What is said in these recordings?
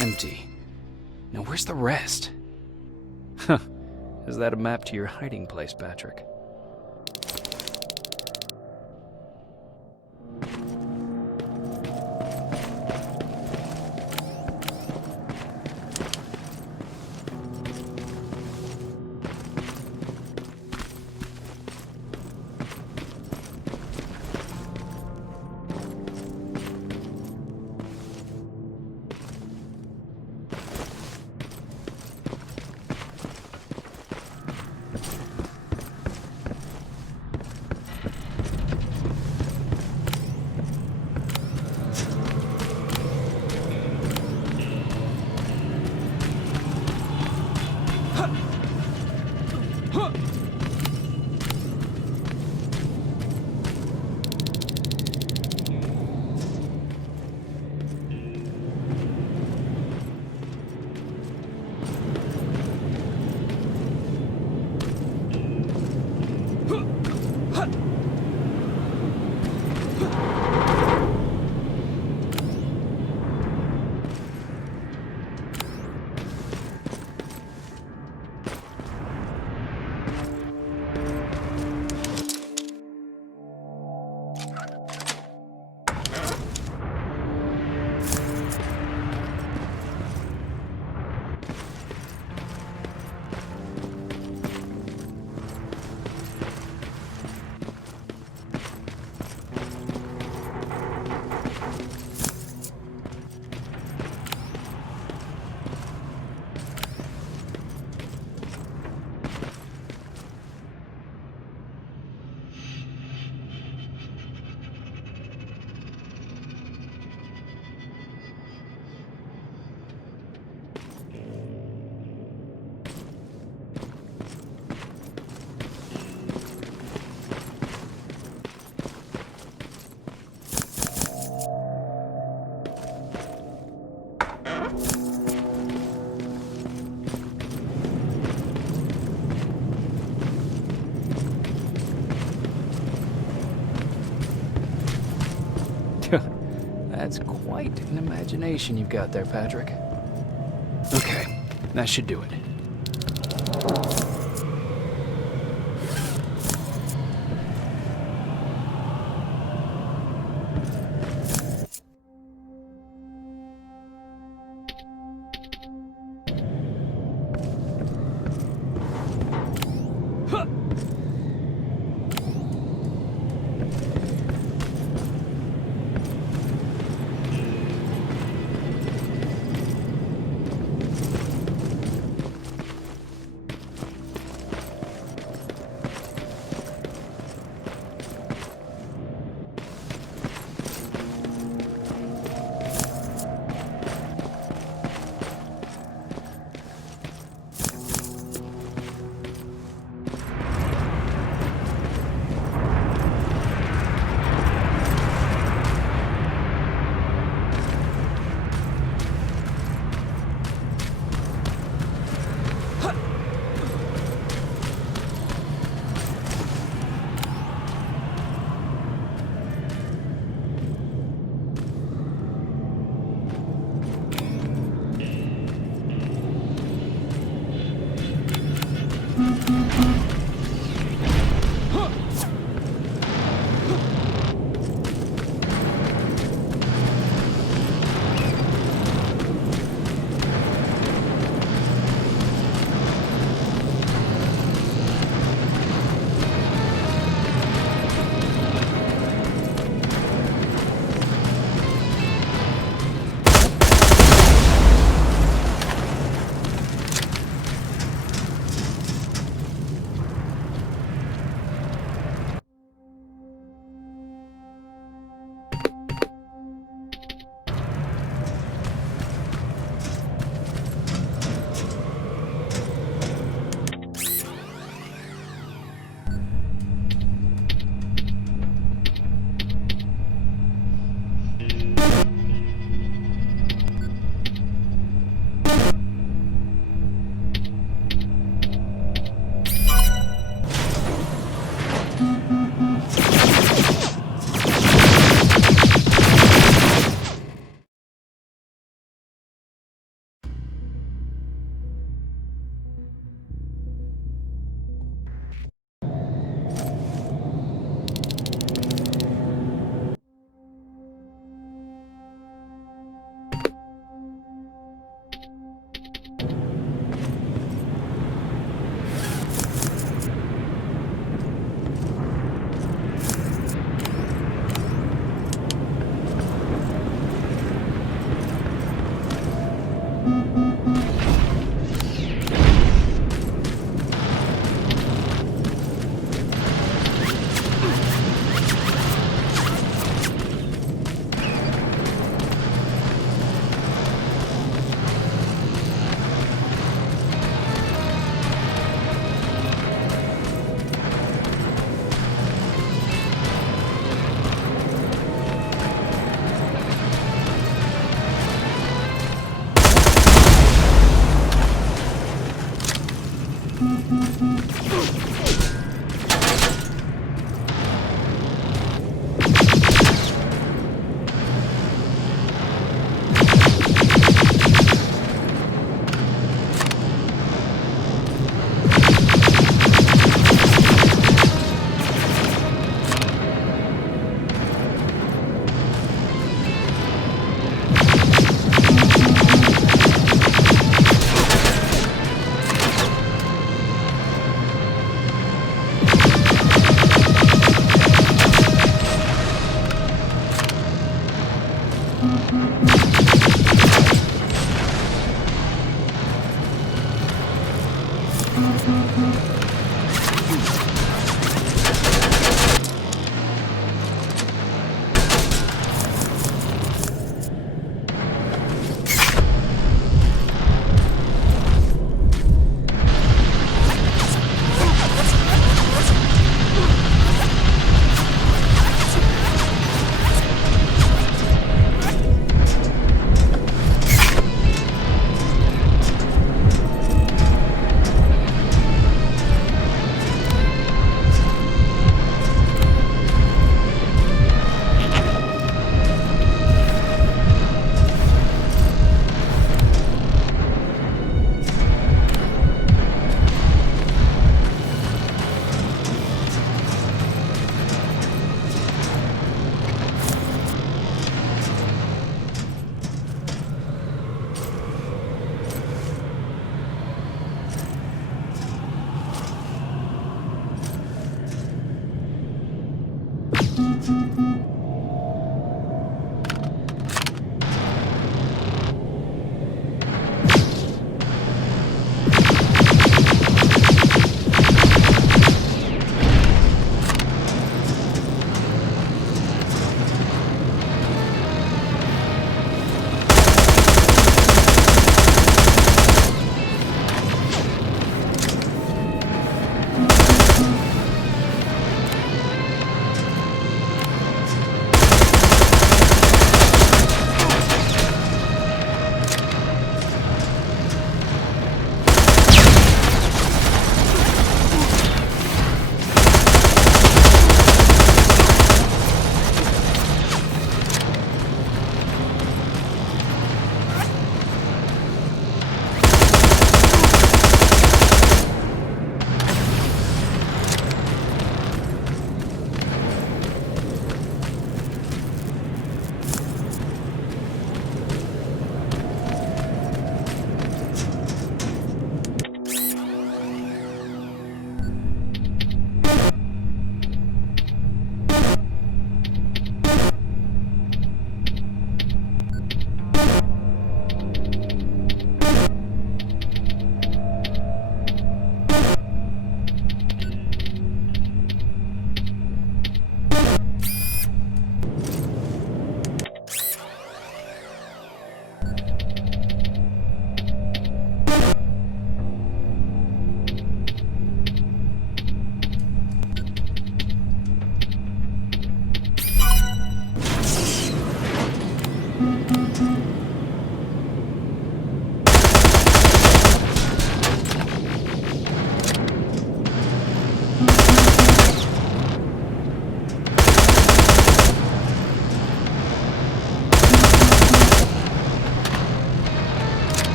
Empty. Now where's the rest? Huh. Is that a map to your hiding place, Patrick? That's quite an imagination you've got there, Patrick. Okay, that should do it.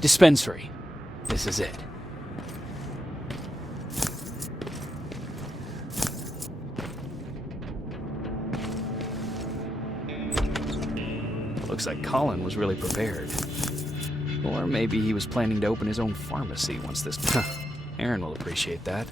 Dispensary. This is it. Looks like Colin was really prepared. Or maybe he was planning to open his own pharmacy once this... Aaron will appreciate that.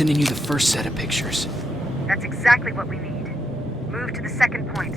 Sending you the first set of pictures. That's exactly what we need. Move to the second point.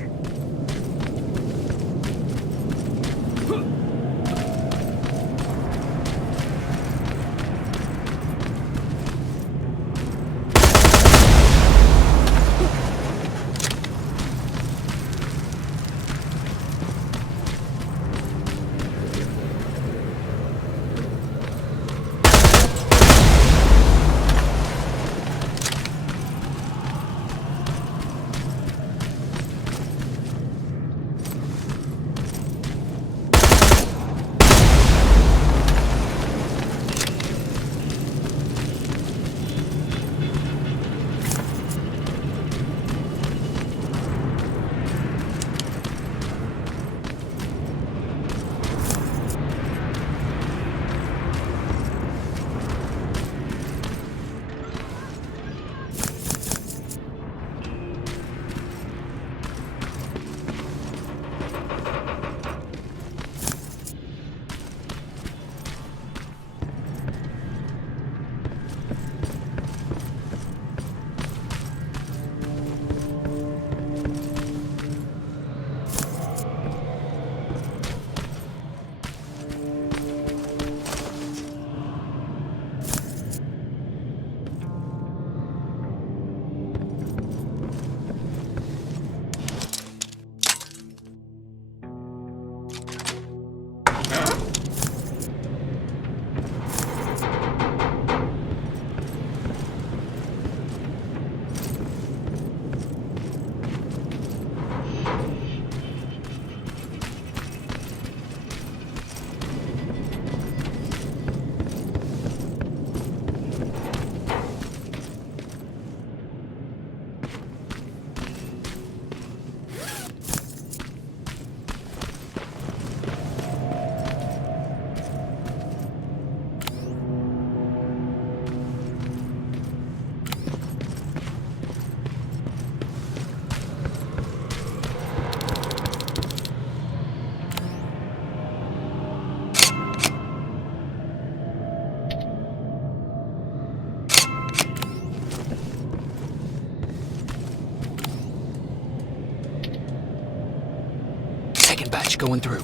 going through.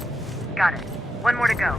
Got it. One more to go.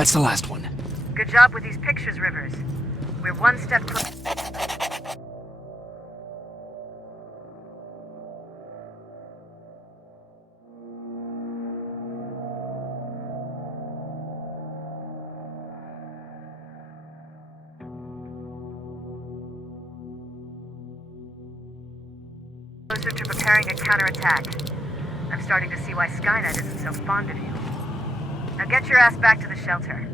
That's the last one. Good job with these pictures, Rivers. We're one step closer. Closer to preparing a counterattack. I'm starting to see why Skynet isn't so fond of you. Now get your ass back to the shelter.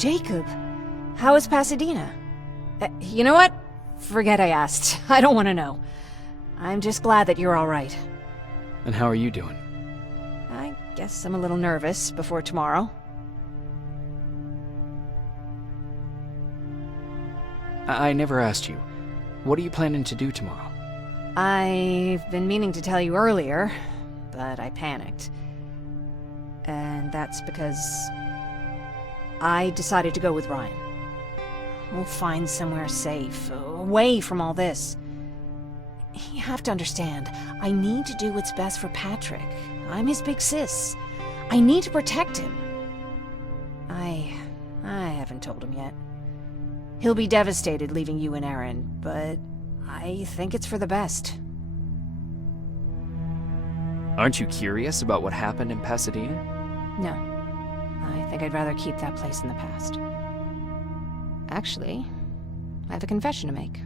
Jacob, how is Pasadena? You know what? Forget I asked. I don't want to know. I'm just glad that you're all right. And how are you doing? I guess I'm a little nervous before tomorrow. I never asked you. What are you planning to do tomorrow? I've been meaning to tell you earlier, but I panicked. And that's because I decided to go with Ryan. We'll find somewhere safe, away from all this. You have to understand, I need to do what's best for Patrick. I'm his big sis. I need to protect him. I haven't told him yet. He'll be devastated leaving you and Aaron, but I think it's for the best. Aren't you curious about what happened in Pasadena? No. I think I'd rather keep that place in the past. Actually, I have a confession to make.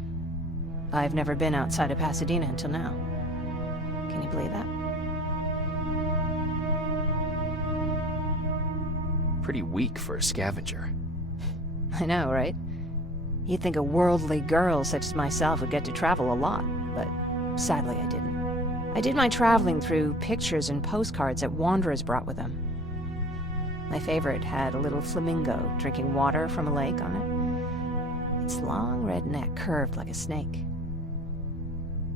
I've never been outside of Pasadena until now. Can you believe that? Pretty weak for a scavenger. I know, right? You'd think a worldly girl such as myself would get to travel a lot, but sadly I didn't. I did my traveling through pictures and postcards that wanderers brought with them. My favorite had a little flamingo drinking water from a lake on it. Its long red neck curved like a snake.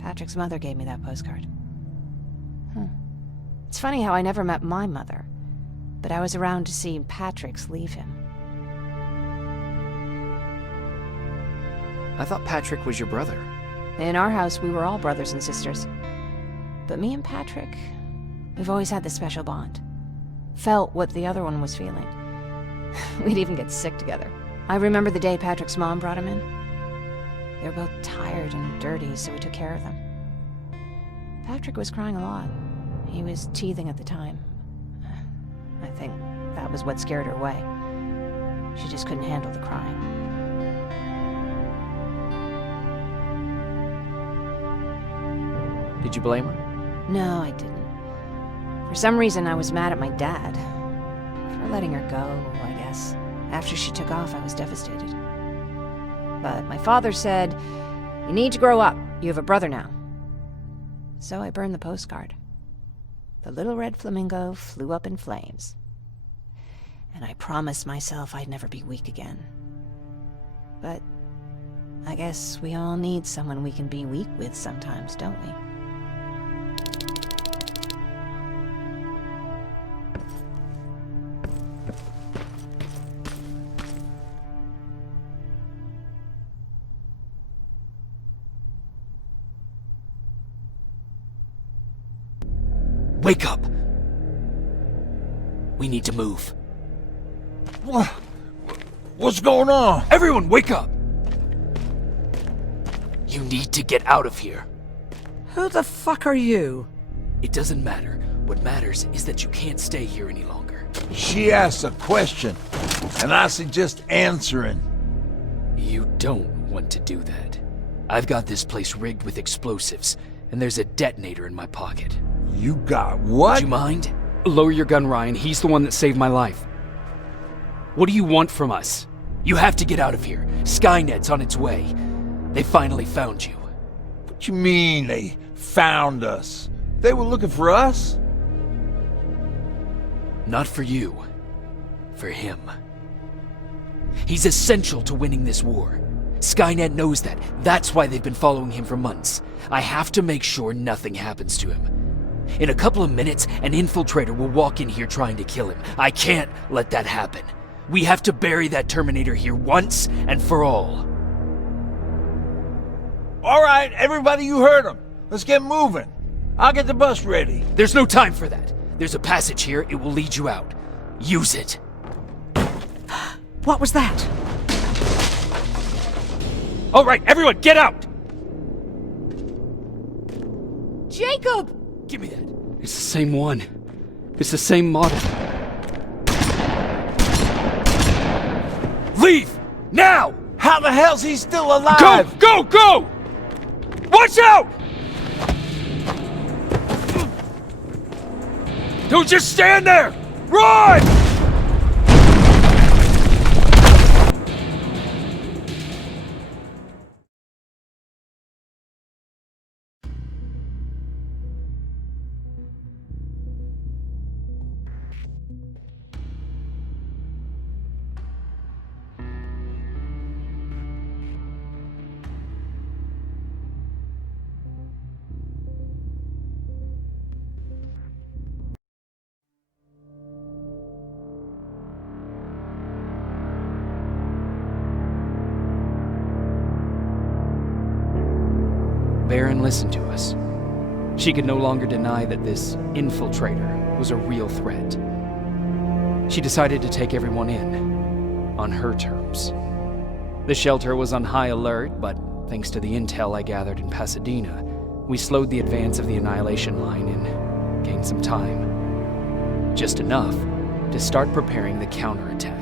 Patrick's mother gave me that postcard. It's funny how I never met my mother, but I was around to see Patrick's leave him. I thought Patrick was your brother. In our house, we were all brothers and sisters. But me and Patrick, we've always had this special bond. Felt what the other one was feeling. We'd even get sick together. I remember the day Patrick's mom brought him in. They were both tired and dirty, so we took care of them. Patrick was crying a lot. He was teething at the time. I think that was what scared her away. She just couldn't handle the crying. Did you blame her? No, I didn't. For some reason, I was mad at my dad. For letting her go, I guess. After she took off, I was devastated. But my father said, "You need to grow up. You have a brother now." So I burned the postcard. The little red flamingo flew up in flames. And I promised myself I'd never be weak again. But I guess we all need someone we can be weak with sometimes, don't we? Wake up! We need to move. What's going on? Everyone, wake up! You need to get out of here. Who the fuck are you? It doesn't matter. What matters is that you can't stay here any longer. She asked a question, and I suggest answering. You don't want to do that. I've got this place rigged with explosives, and there's a detonator in my pocket. You got what? Would you mind? Lower your gun, Ryan. He's the one that saved my life. What do you want from us? You have to get out of here. Skynet's on its way. They finally found you. What you mean they found us? They were looking for us? Not for you. For him. He's essential to winning this war. Skynet knows that. That's why they've been following him for months. I have to make sure nothing happens to him. In a couple of minutes, an infiltrator will walk in here trying to kill him. I can't let that happen. We have to bury that Terminator here once and for all. All right, everybody, you heard him. Let's get moving. I'll get the bus ready. There's no time for that. There's a passage here. It will lead you out. Use it. What was that? All right, everyone, get out! Jacob! Give me that. It's the same one. It's the same model. Leave! Now! How the hell's he still alive? Go! Go! Go! Watch out! Don't just stand there! Run! Baron listened to us. She could no longer deny that this infiltrator was a real threat. She decided to take everyone in, on her terms. The shelter was on high alert, but thanks to the intel I gathered in Pasadena, we slowed the advance of the Annihilation Line and gained some time. Just enough to start preparing the counterattack.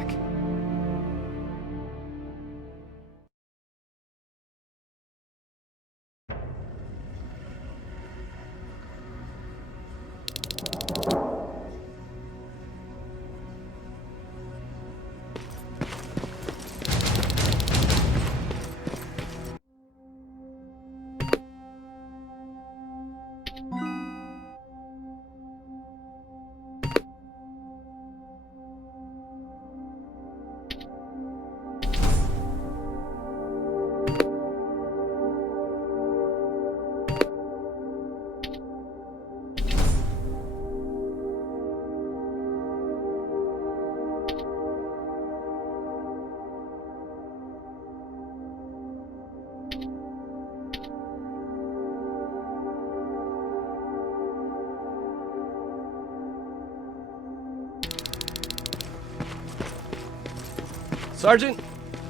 Sergeant,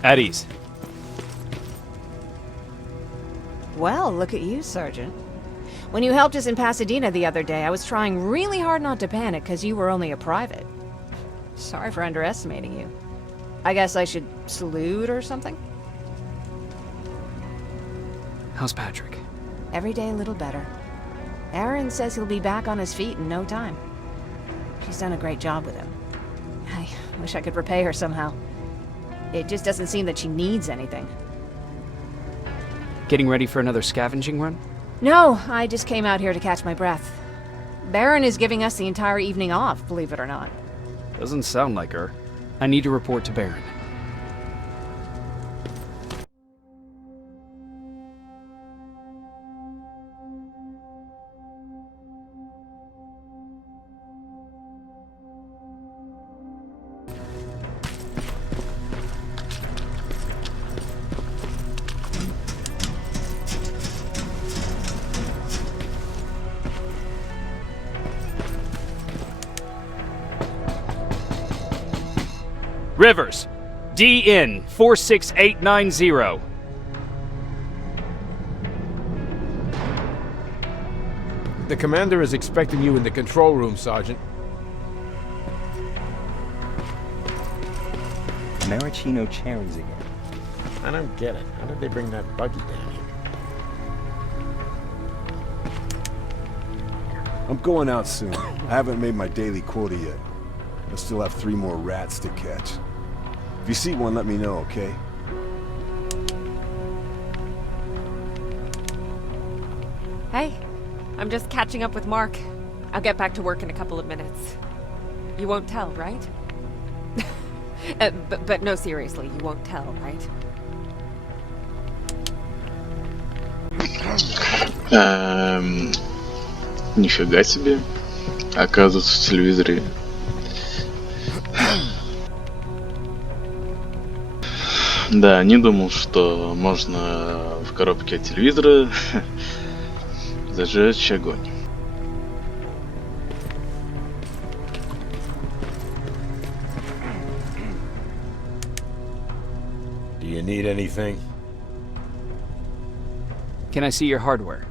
At ease. Well, look at you, Sergeant. When you helped us in Pasadena the other day, I was trying really hard not to panic because you were only a private. Sorry for underestimating you. I guess I should salute or something? How's Patrick? Every day a little better. Aaron says he'll be back on his feet in no time. She's done a great job with him. I wish I could repay her somehow. It just doesn't seem that she needs anything. Getting ready for another scavenging run? No, I just came out here to catch my breath. Baron is giving us the entire evening off, believe it or not. Doesn't sound like her. I need to report to Baron. Rivers, DN 46890. The commander is expecting you in the control room, Sergeant. Maraschino cherries again. I don't get it. How did they bring that buggy down here? I'm going out soon. I haven't made my daily quota yet. I still have 3 more rats to catch. If you see one, let me know, okay? Hey, I'm just catching up with Mark. I'll get back to work in a couple of minutes. You won't tell, right? But no, seriously, you won't tell, right? Нифига себе. Оказывается, в телевизоре. Да, не думал, что можно в коробке от телевизора зажечь огонь. Do you need anything? Can I see your hardware?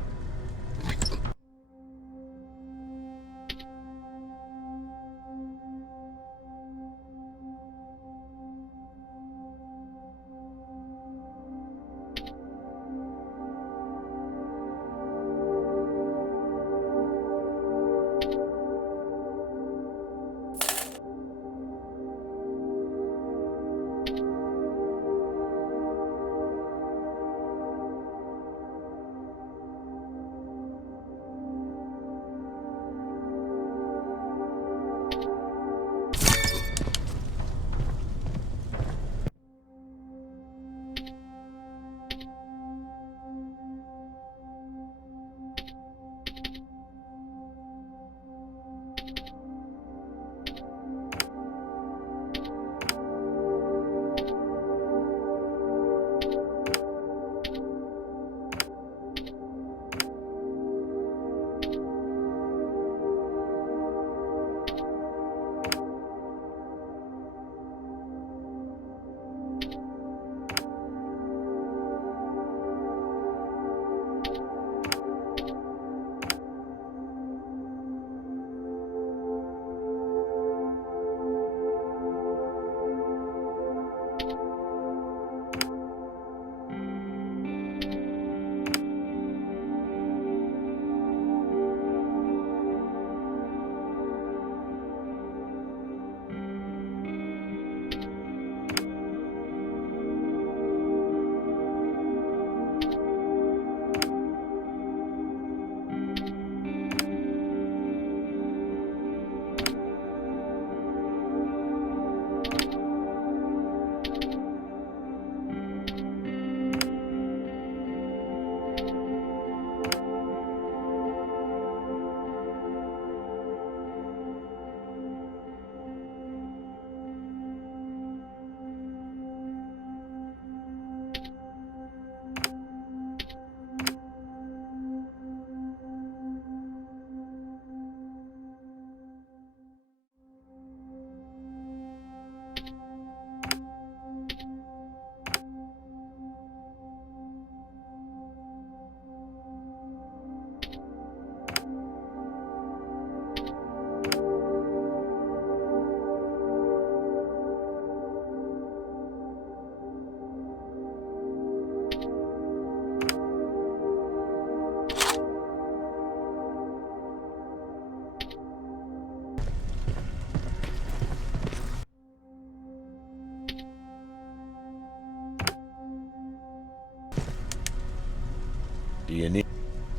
Do you need...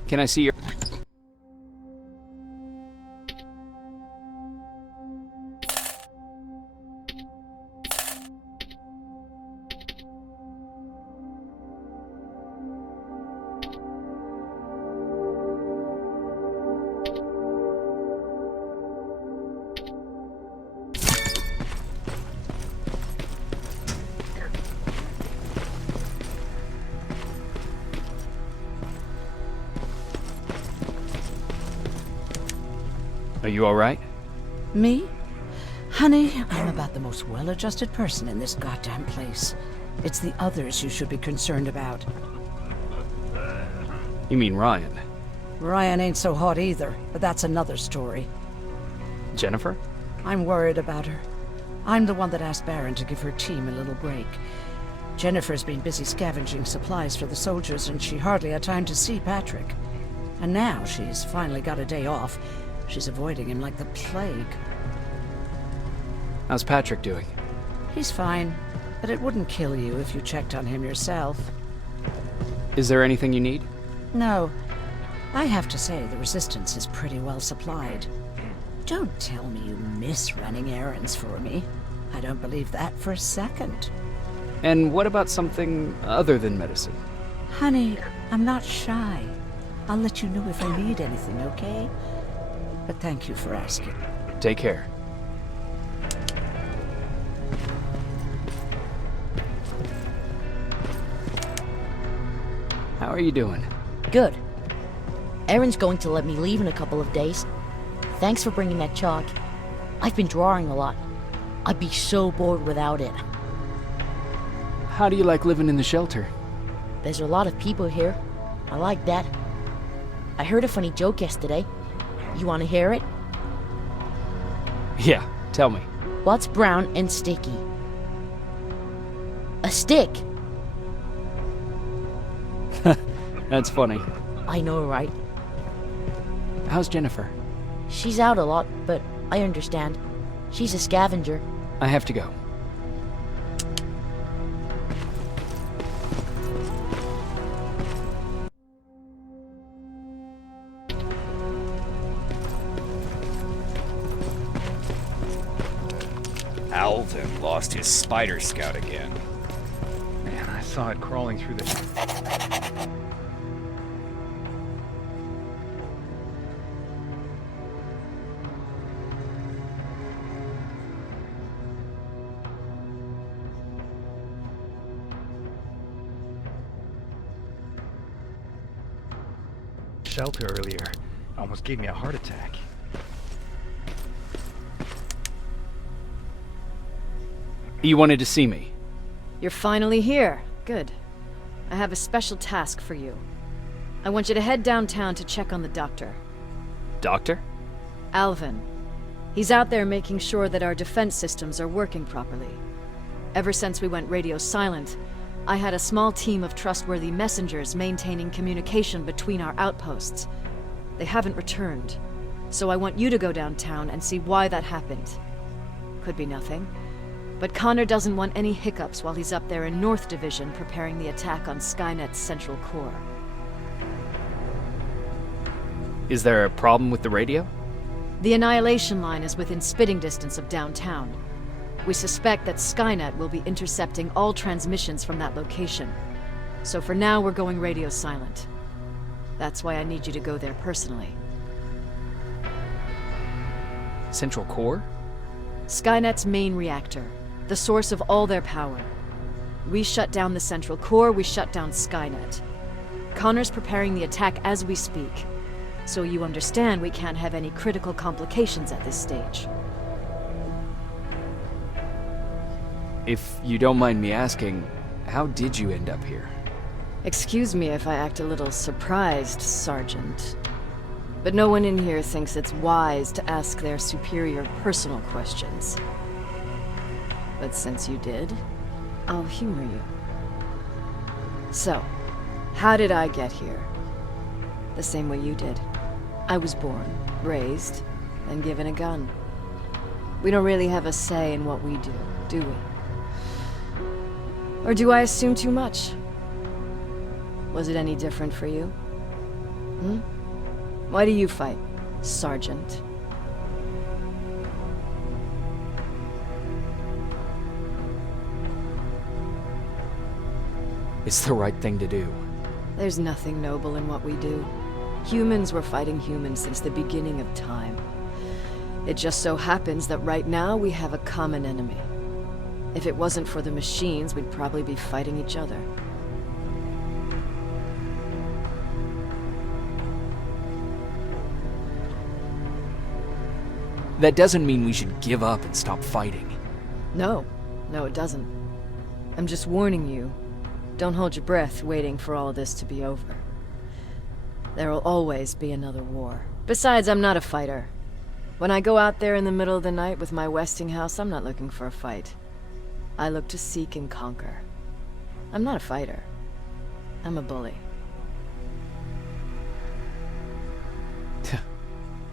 Can I see your... Are you alright? Me? Honey, I'm about the most well-adjusted person in this goddamn place. It's the others you should be concerned about. You mean Ryan? Ryan ain't so hot either, but that's another story. Jennifer? I'm worried about her. I'm the one that asked Baron to give her team a little break. Jennifer's been busy scavenging supplies for the soldiers, and she hardly had time to see Patrick. And now she's finally got a day off. She's avoiding him like the plague. How's Patrick doing? He's fine, but it wouldn't kill you if you checked on him yourself. Is there anything you need? No. I have to say, the Resistance is pretty well supplied. Don't tell me you miss running errands for me. I don't believe that for a second. And what about something other than medicine? Honey, I'm not shy. I'll let you know if I need anything, okay? But thank you for asking. Take care. How are you doing? Good. Erin's going to let me leave in a couple of days. Thanks for bringing that chalk. I've been drawing a lot. I'd be so bored without it. How do you like living in the shelter? There's a lot of people here. I like that. I heard a funny joke yesterday. You want to hear it? Yeah, tell me. What's brown and sticky? A stick! That's funny. I know, right? How's Jennifer? She's out a lot, but I understand. She's a scavenger. I have to go. Alvin lost his spider scout again. Man, I saw it crawling through the... shelter earlier. Almost gave me a heart attack. You wanted to see me? You're finally here. Good. I have a special task for you. I want you to head downtown to check on the doctor. Doctor? Alvin. He's out there making sure that our defense systems are working properly. Ever since we went radio silent, I had a small team of trustworthy messengers maintaining communication between our outposts. They haven't returned, so I want you to go downtown and see why that happened. Could be nothing, but Connor doesn't want any hiccups while he's up there in North Division preparing the attack on Skynet's central core. Is there a problem with the radio? The Annihilation Line is within spitting distance of downtown. We suspect that Skynet will be intercepting all transmissions from that location. So for now, we're going radio silent. That's why I need you to go there personally. Central core? Skynet's main reactor, the source of all their power. We shut down the central core, we shut down Skynet. Connor's preparing the attack as we speak. So you understand we can't have any critical complications at this stage. If you don't mind me asking, how did you end up here? Excuse me if I act a little surprised, Sergeant. But no one in here thinks it's wise to ask their superior personal questions. But since you did, I'll humor you. So, how did I get here? The same way you did. I was born, raised, and given a gun. We don't really have a say in what we do we? Or do I assume too much? Was it any different for you? Hmm? Why do you fight, Sergeant? It's the right thing to do. There's nothing noble in what we do. Humans were fighting humans since the beginning of time. It just so happens that right now we have a common enemy. If it wasn't for the machines, we'd probably be fighting each other. That doesn't mean we should give up and stop fighting. No, it doesn't. I'm just warning you. Don't hold your breath waiting for all this to be over. There will always be another war. Besides, I'm not a fighter. When I go out there in the middle of the night with my Westinghouse, I'm not looking for a fight. I look to seek and conquer. I'm not a fighter. I'm a bully.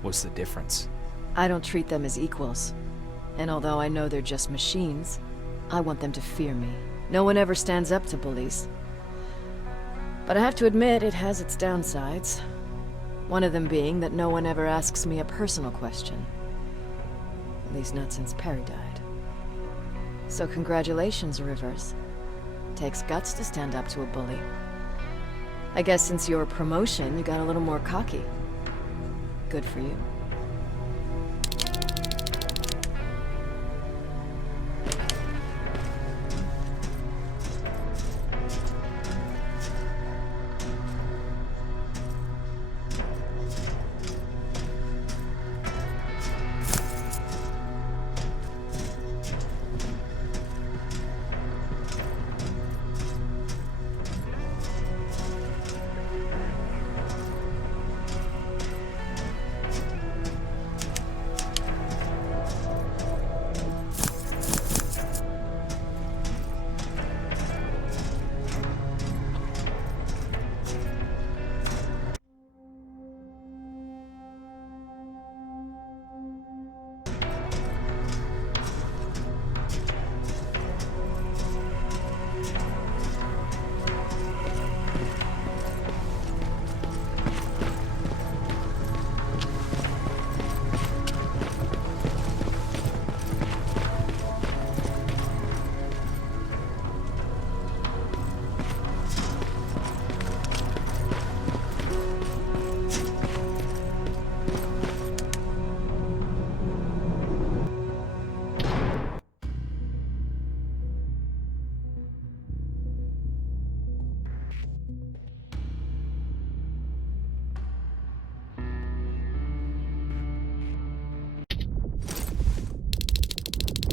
What's the difference? I don't treat them as equals. And although I know they're just machines, I want them to fear me. No one ever stands up to bullies. But I have to admit, it has its downsides. One of them being that no one ever asks me a personal question. At least not since Perry died. So congratulations, Rivers. Takes guts to stand up to a bully. I guess since your promotion, you got a little more cocky. Good for you.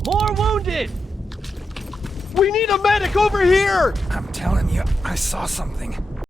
More wounded! We need a medic over here! I'm telling you, I saw something.